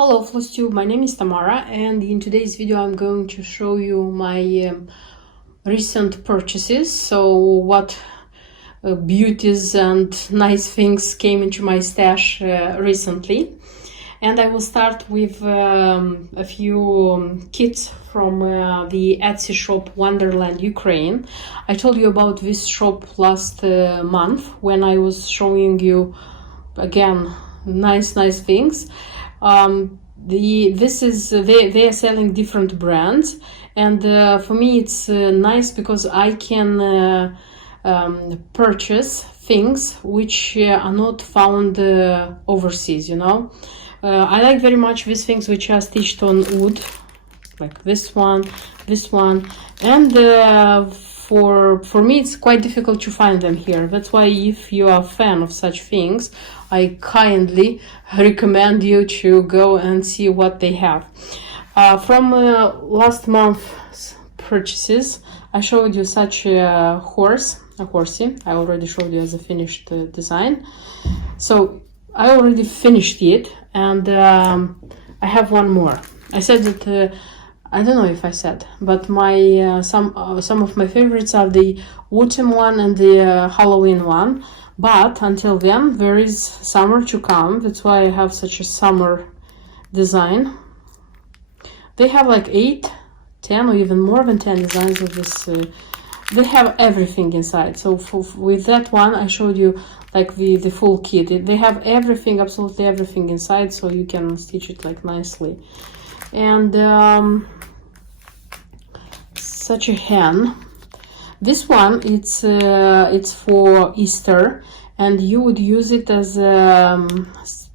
Hello FlossTube, my name is Tamara, and in today's video I'm going to show you my recent purchases. So what beauties and nice things came into my stash recently. And I will start with a few kits from the Etsy shop Wonderland Ukraine. I told you about this shop last month when I was showing you again nice things. They are selling different brands, and for me it's nice because I can purchase things which are not found overseas, you know. I like very much these things which are stitched on wood, like this one, and for me it's quite difficult to find them here. That's why if you are a fan of such things, I kindly recommend you to go and see what they have. From last month's purchases, I showed you such a horsey. I already showed you as a finished design. So I already finished it, and I have one more. I said that I don't know if I said, but my some of my favorites are the autumn one and the Halloween one. But until then, there is summer to come. That's why I have such a summer design. They have like 8, 10, or even more than 10 designs of this. They have everything inside. So with that one, I showed you like the full kit. They have everything, absolutely everything inside, so you can stitch it like nicely. And such a hen. This one, it's for Easter, and you would use it as a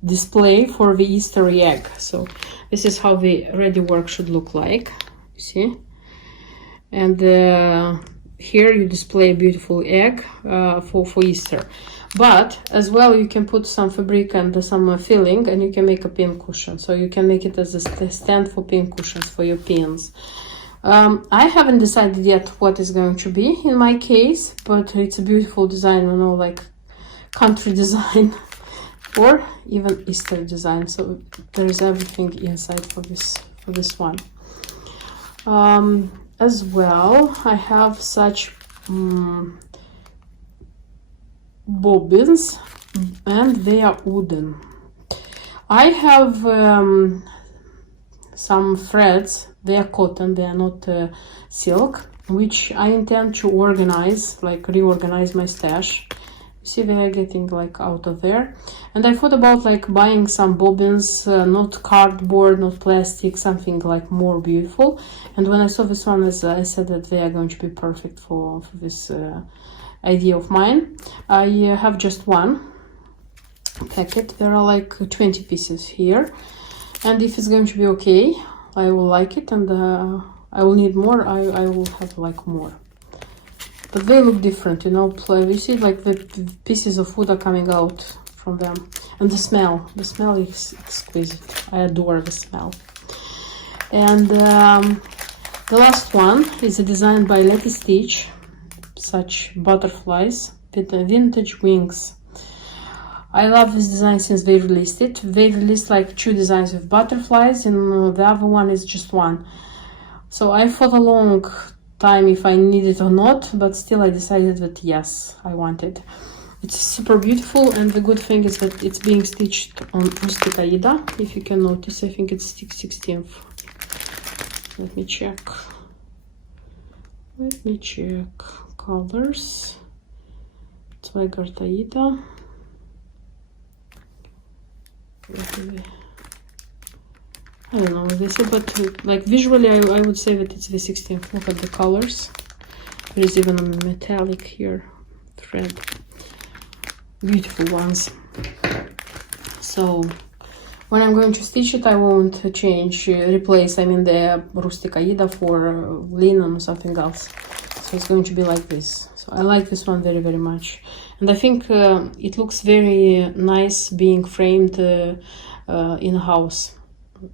display for the Easter egg. So this is how the ready work should look like, you see. And here you display a beautiful egg for Easter. But as well, you can put some fabric and some filling, and you can make a pin cushion. So you can make it as a stand for pin cushions for your pins. I haven't decided yet what is going to be in my case, but it's a beautiful design, you know, like country design or even Easter design. So there is everything inside for this one. As well, I have such bobbins, and they are wooden. I have some threads. They are cotton, they are not silk, which I intend to organize, like reorganize my stash. You see, they are getting like out of there. And I thought about like buying some bobbins, not cardboard, not plastic, something like more beautiful. And when I saw this one, I said that they are going to be perfect for this idea of mine. I have just one packet. There are like 20 pieces here. And if it's going to be okay, I will like it, and I will need more. I will have like more, but they look different, you know. You see, like the pieces of wood are coming out from them, and the smell is exquisite. I adore the smell. And the last one is a design by Letty Stitch, such butterflies with vintage wings. I love this design since they released it. They released like 2 designs with butterflies, and the other one is just one. So I thought a long time if I need it or not, but still I decided that yes, I want it. It's super beautiful, and the good thing is that it's being stitched on Rustic Aida. If you can notice, I think it's 16th. Let me check. Colors. Zweigart Aida. I don't know what they say, but like visually I would say that it's the 16th. Look at the colors. There is even a metallic here thread. Beautiful ones. So when I'm going to stitch it, I won't replace the Rustic Aida for linen or something else. So it's going to be like this. So I like this one very much, and I think it looks very nice being framed in a house.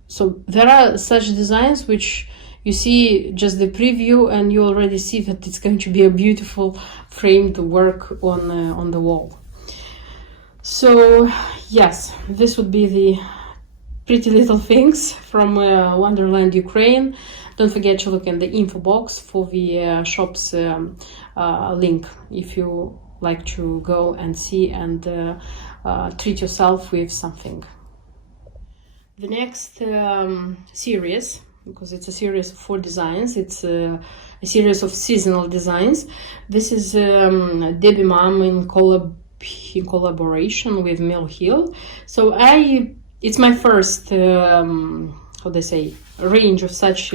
So there are such designs which you see just the preview, and you already see that it's going to be a beautiful framed work on the wall. So yes, this would be the pretty little things from Wonderland Ukraine. Don't forget to look in the info box for the shop's link if you like to go and see and treat yourself with something. The next series, because it's a series of 4 designs, it's a series of seasonal designs. This is Debbie Mom in collaboration with Mill Hill. So it's my first how they say, range of such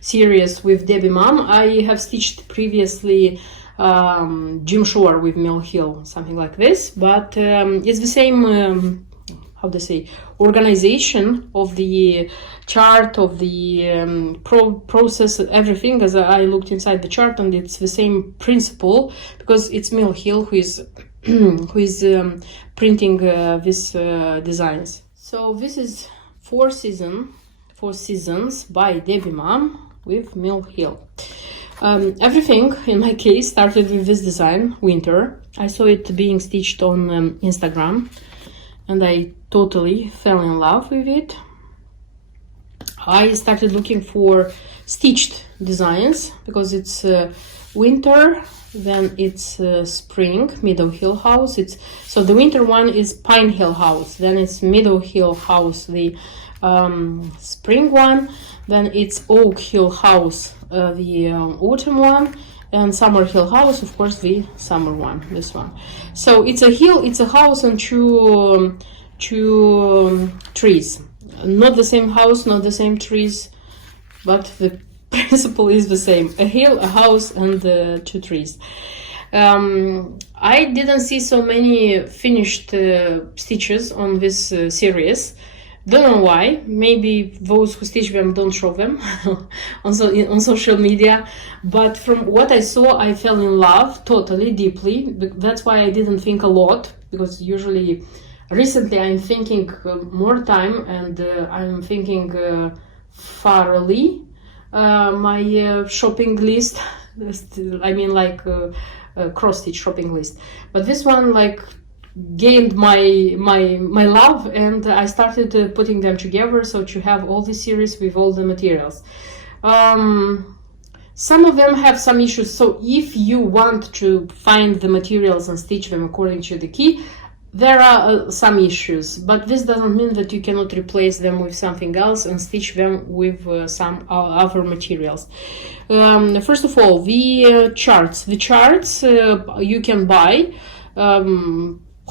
series with Debbie Mom. I have stitched previously Jim Shore with Mill Hill, something like this, but it's the same how they say, organization of the chart, of the process, everything, as I looked inside the chart, and it's the same principle, because it's Mill Hill who is printing these designs. So this is 4 seasons by Debbie Mom with Mill Hill. Everything in my case started with this design, winter. I saw it being stitched on Instagram, and I totally fell in love with it. I started looking for stitched designs because it's winter, then it's spring, Meadow Hill House. So the winter one is Pine Hill House, then it's Meadow Hill House, the spring one, then it's Oak Hill House, the autumn one, and Summer Hill House, of course, the summer one, this one. So it's a hill, it's a house, and two trees. Not the same house, not the same trees, but the principle is the same. A hill, a house, and 2 trees. I didn't see so many finished stitches on this series. Don't know why. Maybe those who stitch them don't show them on social media. But from what I saw, I fell in love totally, deeply. That's why I didn't think a lot, because usually, recently I'm thinking more time, and I'm thinking thoroughly my shopping list. I mean, like cross-stitch shopping list. But this one, like, gained my love, and I started putting them together, so to have all the series with all the materials. Some of them have some issues, so if you want to find the materials and stitch them according to the key, there are some issues, but this doesn't mean that you cannot replace them with something else and stitch them with some other materials. First of all, the charts you can buy.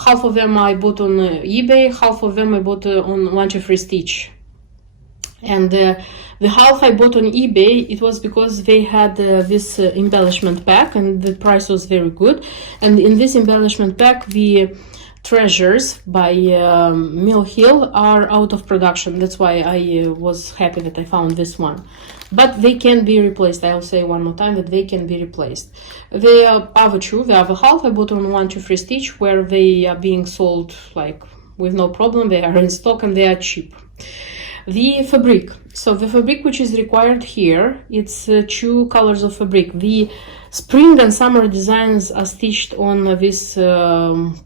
Half of them I bought on eBay, half of them I bought on 1 2 3 Stitch. And the half I bought on eBay, it was because they had this embellishment pack, and the price was very good. And in this embellishment pack, the treasures by Mill Hill are out of production. That's why I was happy that I found this one. But they can be replaced. I'll say one more time that they can be replaced. The other half I bought on 1 2 3 Stitch, where they are being sold like with no problem. They are in stock and they are cheap. The fabric. So the fabric which is required here, it's 2 colors of fabric. The spring and summer designs are stitched on this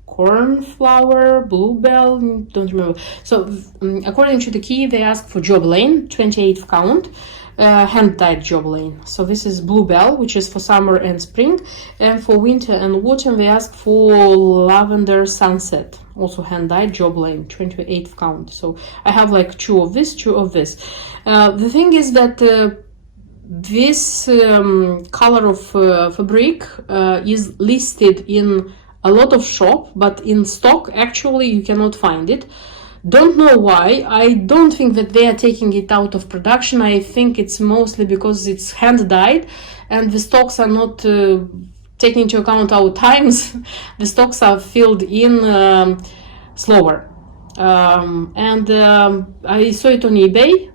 cornflower, bluebell, don't remember. So according to the key, they ask for job lane, 28th count, hand-tied job lane. So this is bluebell, which is for summer and spring, and for winter and autumn they ask for lavender sunset, also hand-dyed job lane, 28th count. So I have like 2 of this, 2 of this. The thing is that this color of fabric is listed in a lot of shop, but in stock actually you cannot find it. Don't know why. I don't think that they are taking it out of production. I think it's mostly because it's hand dyed and the stocks are not taking into account our times. The stocks are filled in slower. And I saw it on eBay,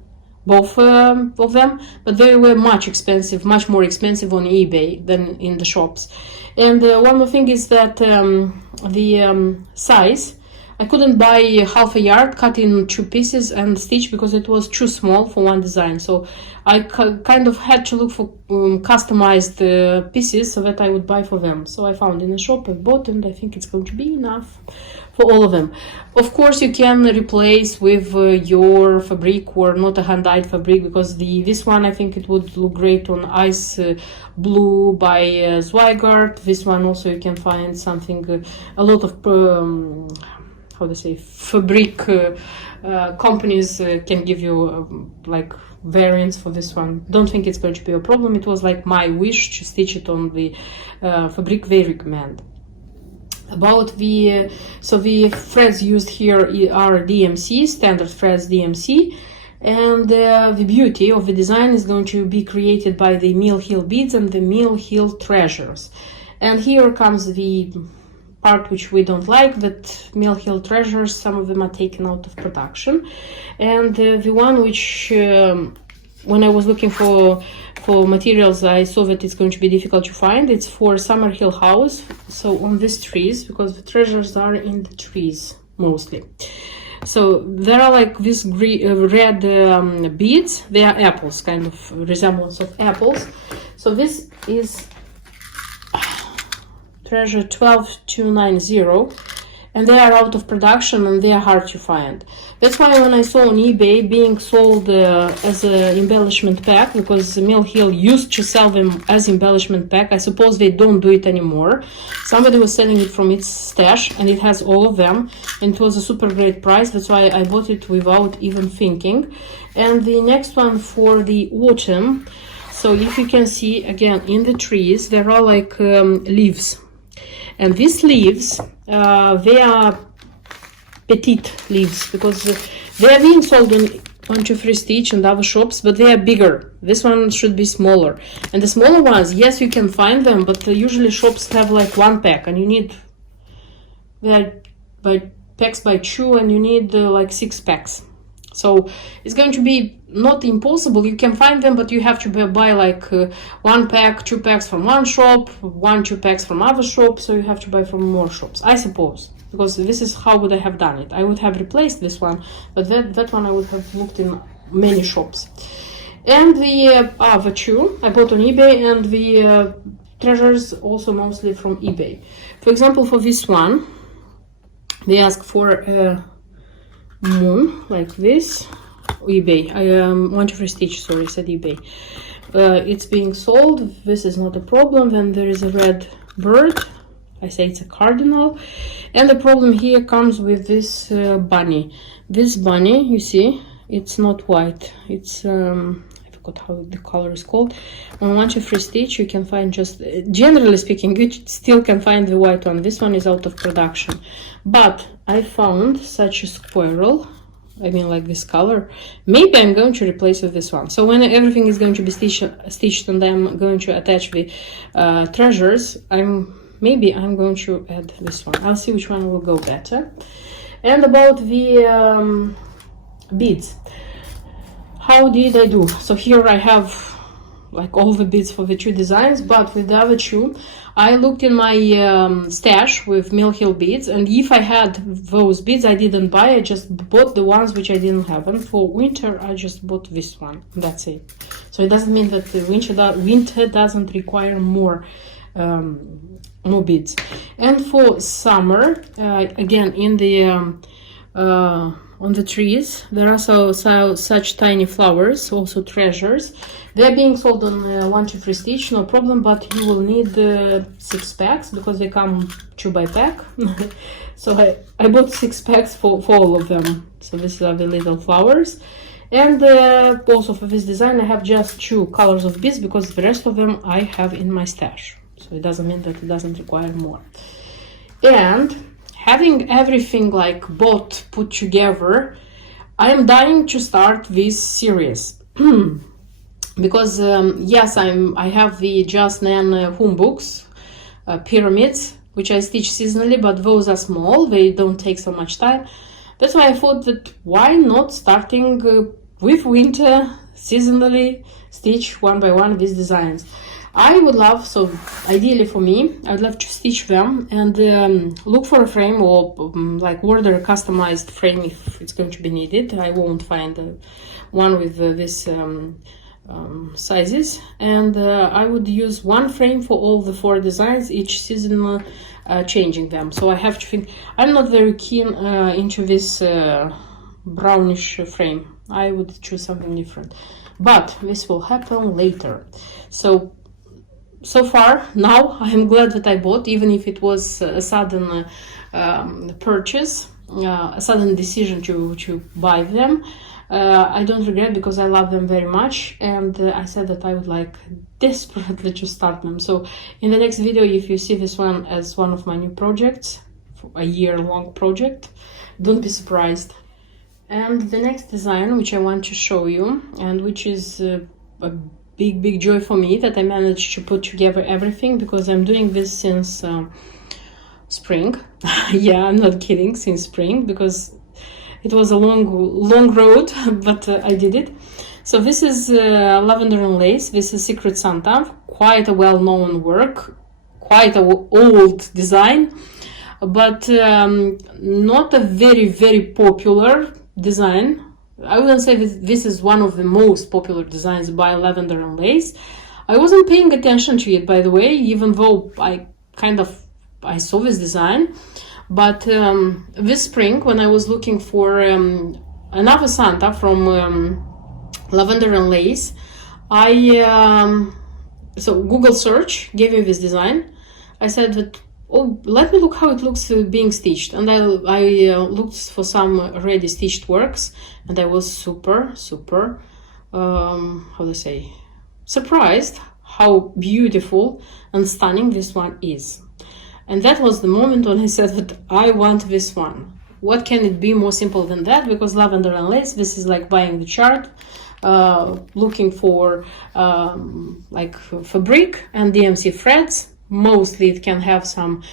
both of them, but they were much more expensive on eBay than in the shops. And one more thing is that the size, I couldn't buy half a yard, cut in 2 pieces and stitch because it was too small for one design. So I kind of had to look for customized pieces so that I would buy for them. So I found in a shop, I bought, and I think it's going to be enough for all of them. Of course, you can replace with your fabric or not a hand-dyed fabric, because this one, I think it would look great on Ice Blue by Zweigart. This one also you can find something, a lot of how to say, fabric companies can give you like variants for this one. Don't think it's going to be a problem. It was like my wish to stitch it on the fabric they recommend. About the threads used here are DMC, standard threads DMC, and the beauty of the design is going to be created by the Mill Hill beads and the Mill Hill treasures. And here comes the part which we don't like, that Mill Hill treasures, some of them are taken out of production. And the one which when I was looking for materials, I saw that it's going to be difficult to find. It's for Summerhill House, so on these trees, because the treasures are in the trees mostly. So there are like these red beads. They are apples, kind of resemblance of apples. So this is treasure 12290, and they are out of production and they are hard to find. That's why when I saw on eBay being sold as an embellishment pack, because Mill Hill used to sell them as embellishment pack, I suppose they don't do it anymore. Somebody was selling it from its stash and it has all of them, and it was a super great price. That's why I bought it without even thinking. And the next one for the autumn, so if you can see again in the trees, there are like leaves. And these leaves, they are petite leaves, because they are being sold in 123 Stitch and other shops, but they are bigger. This one should be smaller. And the smaller ones, yes, you can find them, but usually shops have like 1 pack, and you need, they are by packs by 2, and you need like 6 packs. So it's going to be not impossible. You can find them, but you have to buy like 1 pack, 2 packs from one shop, 2 packs from other shops. So you have to buy from more shops, I suppose, because this is how would I have done it. I would have replaced this one, but that one I would have looked in many shops. And the other 2 I bought on eBay, and the treasures also mostly from eBay. For example, for this one, they ask for moon like this. eBay, 123 Stitch, sorry, said eBay. It's being sold. This is not a problem. Then there is a red bird. I say it's a cardinal. And the problem here comes with this bunny. This bunny, you see, it's not white. It's I forgot how the color is called. On 123 Stitch you can find, just generally speaking, you still can find the white one. This one is out of production, but I found such a squirrel, I mean like this color. Maybe I'm going to replace with this one. So when everything is going to be stitched and I'm going to attach the treasures, maybe I'm going to add this one. I'll see which one will go better. And about the beads, how did I do? So here I have like all the beads for the 2 designs, but with the other 2 I looked in my stash with Mill Hill beads, and if I had those beads I didn't buy, I just bought the ones which I didn't have. And for winter I just bought this one, that's it. So it doesn't mean that the winter doesn't require more beads. And for summer, again, in the on the trees there are such tiny flowers, also treasures. They're being sold on 123 Stitch, no problem, but you will need 6 packs because they come 2 by pack. So I bought 6 packs for all of them. So these are the little flowers. And also for this design I have just 2 colors of beads, because the rest of them I have in my stash. So it doesn't mean that it doesn't require more. And having everything like bought, put together, I am dying to start this series. Because yes, I have the Just Nan home books, pyramids, which I stitch seasonally, but those are small, they don't take so much time. That's why I thought that why not starting with winter, seasonally, stitch 1 by 1 these designs. I would love, so ideally for me, I'd love to stitch them and look for a frame or like order a customized frame if it's going to be needed. I won't find one with this sizes, and I would use one frame for all the 4 designs each season, changing them. So I have to think, I'm not very keen into this brownish frame. I would choose something different, but this will happen later. So far now I'm glad that I bought, even if it was a sudden purchase, a sudden decision to buy them. I don't regret, because I love them very much, and I said that I would like desperately to start them. So in the next video, if you see this one as one of my new projects, a year-long project, don't be surprised. And the next design which I want to show you, and which is a big joy for me, that I managed to put together everything, because I'm doing this since spring. Yeah, I'm not kidding, since spring, because it was a long road, but I did it. So this is Lavender and Lace. This is Secret Santa, quite a well-known work, quite an old design, but not a very popular design. I wouldn't say this is one of the most popular designs by Lavender and Lace. I wasn't paying attention to it, by the way, even though I saw this design. But this spring, when I was looking for another Santa from Lavender and Lace, so Google search gave me this design. I said that, oh, let me look how it looks being stitched, and I looked for some ready stitched works, and I was super how to say, surprised how beautiful and stunning this one is. And that was the moment when I said that I want this one. What can it be more simple than that? Because Lavender and Lace, this is like buying the chart, looking for like fabric and DMC threads. Mostly it can have some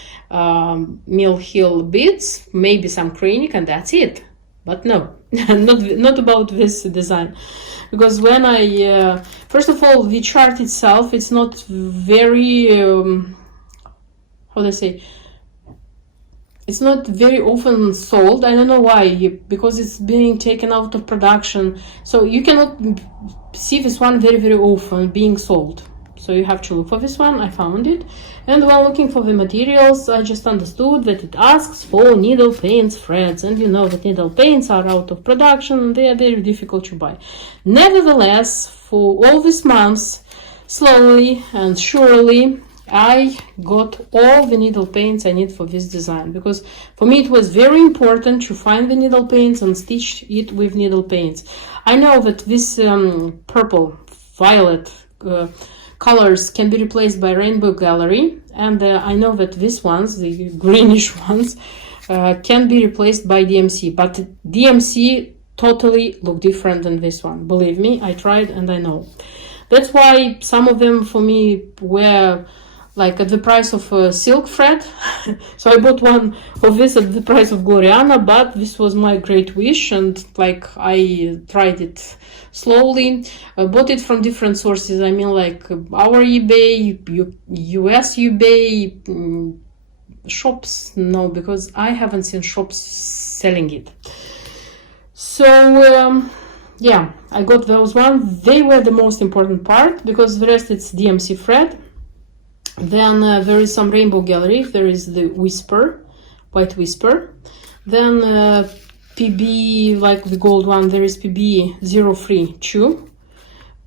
mill heel beads, maybe some cranic, and that's it. But no, not about this design. Because when I, first of all, the chart itself, it's not very, how do I say, it's not very often sold. I don't know why, because it's being taken out of production. So you cannot see this one very often being sold. So you have to look for this one. I found it. And while looking for the materials, I just understood that it asks for needle paints, threads. And you know that needle paints are out of production and they are very difficult to buy. Nevertheless, for all these months, slowly and surely, I got all the needle paints I need for this design, because for me it was very important to find the needle paints and stitch it with needle paints. I know that this purple, violet colors can be replaced by Rainbow Gallery, and I know that these ones, the greenish ones, can be replaced by DMC, but DMC totally look different than this one. Believe me, I tried and I know. That's why some of them for me were like at the price of silk thread. So I bought one of this at the price of Gloriana, but this was my great wish, and like I tried it slowly. I bought it from different sources. I mean, like our eBay, US eBay, shops, no, because I haven't seen shops selling it. So yeah, I got those ones. They were the most important part, because the rest it's DMC thread. Then there is some Rainbow Gallery. There is the Whisper, White Whisper. Then PB, like the gold one, there is PB 032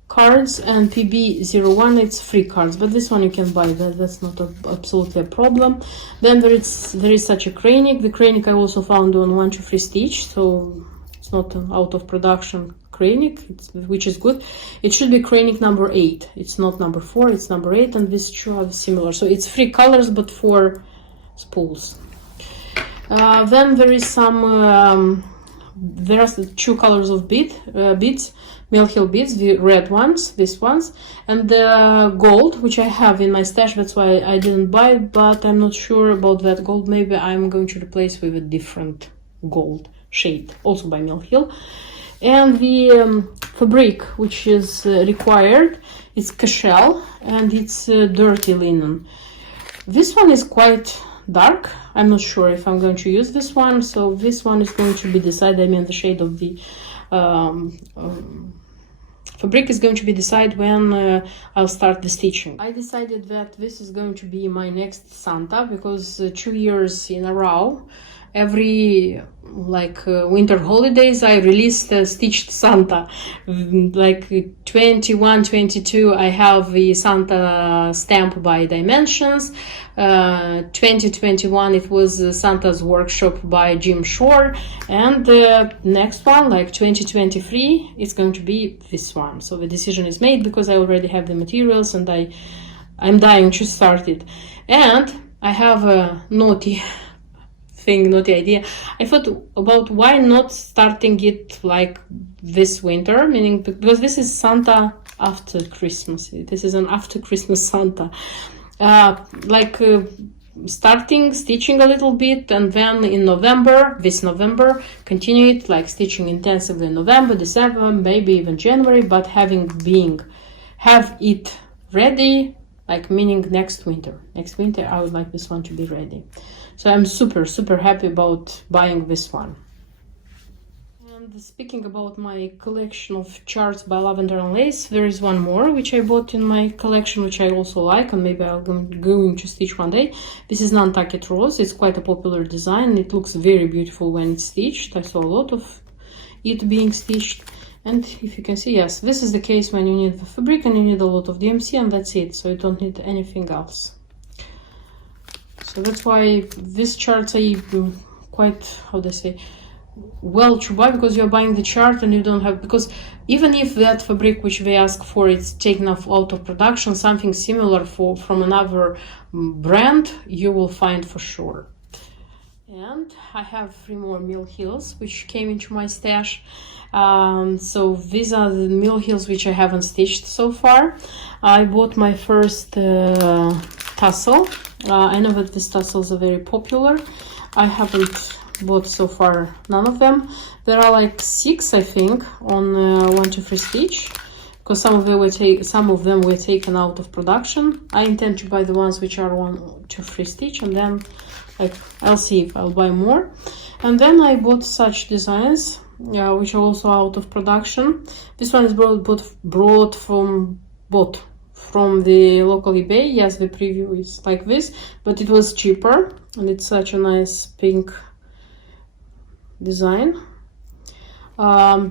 cards, and PB 01, it's free cards, but this one you can buy. That's not absolutely a problem. Then there is such a cranic. The cranic I also found on 1 2 3 Stitch, so it's not an out of production cranic, which is good. It should be cranic number 8. It's not number 4, it's number 8, and these two are similar. So it's 3 colors, but 4 spools. Then there is some, there are 2 colors of beads, mill heel beads, the red ones, these ones, and the gold, which I have in my stash. That's why I didn't buy it, but I'm not sure about that gold. Maybe I'm going to replace with a different gold shade, also by mill heel. And the fabric which is required. It's cashel and it's dirty linen. This one is quite dark. I'm not sure if I'm going to use this one, so this one is going to be decided. I mean, the shade of the fabric is going to be decided when I'll start the stitching. I decided that this is going to be my next Santa because 2 years in a row, every winter holidays, I released a stitched Santa. Like 21, 22, I have the Santa stamp by dimensions. 2021, it was Santa's workshop by Jim Shore, and next one, like 2023, it's going to be this one. So the decision is made because I already have the materials and I'm dying to start it. And I have a naughty idea. I thought about why not starting it like this winter, meaning because this is Santa after Christmas. This is an after Christmas Santa. Starting stitching a little bit, and then in November, this November, continue it like stitching intensively in November, December, maybe even January, but have it ready, like meaning next winter. Next winter, I would like this one to be ready. So I'm super happy about buying this one. And speaking about my collection of charts by Lavender and Lace, there is one more which I bought in my collection, which I also like, and maybe I'm going to stitch one day. This is Nantucket Rose. It's quite a popular design. It looks very beautiful when it's stitched. I saw a lot of it being stitched. And if you can see, yes, this is the case when you need the fabric and you need a lot of DMC, and that's it. So you don't need anything else. So that's why these charts are quite, how do I say, well to buy, because you're buying the chart and you don't have, because even if that fabric which they ask for is taken out of production, something similar from another brand you will find for sure. And I have 3 more mill heels which came into my stash. So these are the mill heels which I haven't stitched so far. I bought my first tassel. I know that these tassels are very popular. I haven't bought so far none of them. There are like 6, I think, on 1, 2, 3 stitch, because some of them were taken out of production. I intend to buy the ones which are 1, 2, 3 stitch, and then I'll see if I'll buy more. And then I bought such designs, which are also out of production. This one is brought from the local eBay. Yes, the preview is like this, but it was cheaper, and it's such a nice pink design.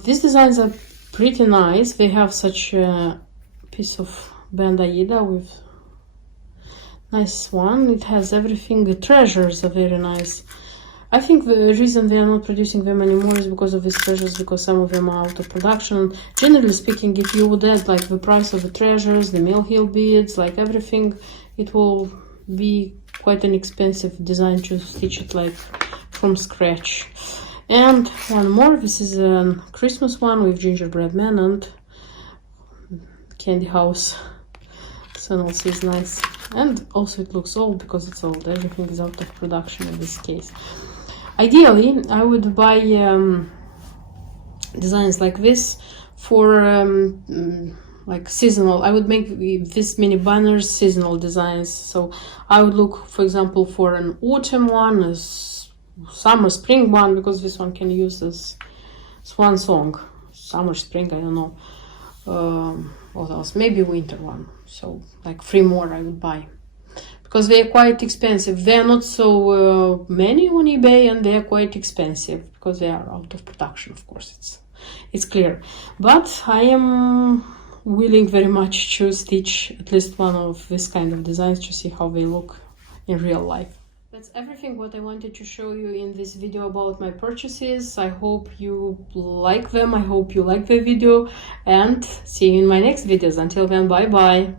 These designs are pretty nice. They have such a piece of band aida with nice one. It has everything. The treasures are very nice. I think the reason they are not producing them anymore is because of these treasures, because some of them are out of production. Generally speaking, if you would add like the price of the treasures, the mill heel beads, like everything, it will be quite an expensive design to stitch it like from scratch. And one more, this is a Christmas one with gingerbread man and candy house. So also is nice. And also it looks old because it's old. Everything is out of production in this case. Ideally, I would buy designs like this for like seasonal. I would make this mini banners seasonal designs. So I would look, for example, for an autumn one, a summer spring one, because this one can use as swan song. Summer spring, I don't know. What else? Maybe winter one. So like 3 more I would buy, because they are quite expensive. They are not so many on eBay, and they are quite expensive because they are out of production, of course, it's clear. But I am willing very much to stitch at least one of this kind of designs to see how they look in real life. That's everything what I wanted to show you in this video about my purchases. I hope you like them. I hope you like the video, and see you in my next videos. Until then, bye bye.